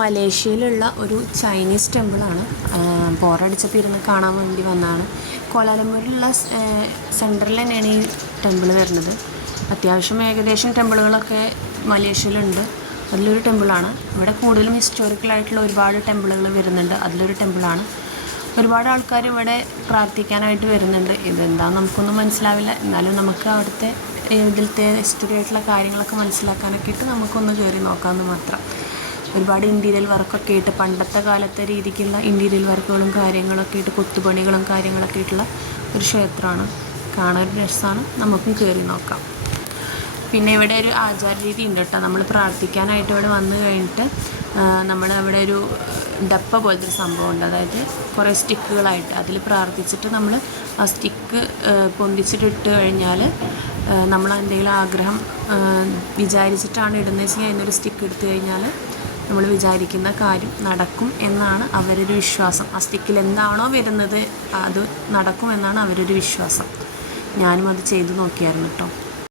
മലേഷ്യയിലുള്ള ഒരു ചൈനീസ് ടെമ്പിളാണ്. ബോറടിച്ചപ്പോൾ ഇരുന്ന് കാണാൻ വേണ്ടി വന്നതാണ്. കോലാലംപൂരിലുള്ള സെൻറ്ററിൽ തന്നെയാണ് ഈ ടെമ്പിൾ വരുന്നത്. അത്യാവശ്യം ഏകദേശം ടെമ്പിളുകളൊക്കെ മലേഷ്യയിലുണ്ട്. അതിലൊരു ടെമ്പിളാണ്. ഇവിടെ കൂടുതലും ഹിസ്റ്റോറിക്കലായിട്ടുള്ള ഒരുപാട് ടെമ്പിളുകൾ വരുന്നുണ്ട്. അതിലൊരു ടെമ്പിളാണ്. ഒരുപാട് ആൾക്കാർ ഇവിടെ പ്രാർത്ഥിക്കാനായിട്ട് വരുന്നുണ്ട്. ഇതെന്താണെന്ന് നമുക്കൊന്നും മനസ്സിലാവില്ല. എന്നാലും നമുക്ക് അവിടുത്തെ ഇതിലത്തെ ഹിസ്റ്ററി ആയിട്ടുള്ള കാര്യങ്ങളൊക്കെ മനസ്സിലാക്കാനൊക്കെ ഇട്ട് നമുക്കൊന്ന് കയറി നോക്കാമെന്ന് മാത്രം. ഒരുപാട് ഇൻറ്റീരിയൽ വർക്കൊക്കെ ഇട്ട് പണ്ടത്തെ കാലത്തെ രീതിക്കുള്ള ഇൻറ്റീരിയൽ വർക്കുകളും കാര്യങ്ങളൊക്കെ ഇട്ട് കൊത്തുപണികളും കാര്യങ്ങളൊക്കെ ആയിട്ടുള്ള ഒരു ക്ഷേത്രമാണ്. കാണാൻ ഒരു രസമാണ്. നമുക്കും കയറി നോക്കാം. പിന്നെ ഇവിടെ ഒരു ആചാരരീതി ഉണ്ട് കേട്ടോ. നമ്മൾ പ്രാർത്ഥിക്കാനായിട്ട് ഇവിടെ വന്നു കഴിഞ്ഞിട്ട് അവിടെ ഒരു ഡപ്പ പോലത്തെ ഒരു സംഭവമുണ്ട്. അതായത് കുറേ സ്റ്റിക്കുകളായിട്ട് അതിൽ പ്രാർത്ഥിച്ചിട്ട് നമ്മൾ ആ സ്റ്റിക്ക് പൊന്തിച്ചിട്ട് കഴിഞ്ഞാൽ നമ്മൾ എന്തെങ്കിലും ആഗ്രഹം വിചാരിച്ചിട്ടാണ് ഇടുന്നത് വെച്ചാൽ അതിനൊരു സ്റ്റിക്ക് എടുത്തു കഴിഞ്ഞാൽ നമ്മൾ വിചാരിക്കുന്ന കാര്യം നടക്കും എന്നാണ് അവരൊരു വിശ്വാസം. ആ സ്റ്റിക്കിൽ എന്താണോ വരുന്നത് അത് നടക്കും എന്നാണ് അവരൊരു വിശ്വാസം. ഞാനും അത് ചെയ്തു നോക്കിയായിരുന്നു കേട്ടോ.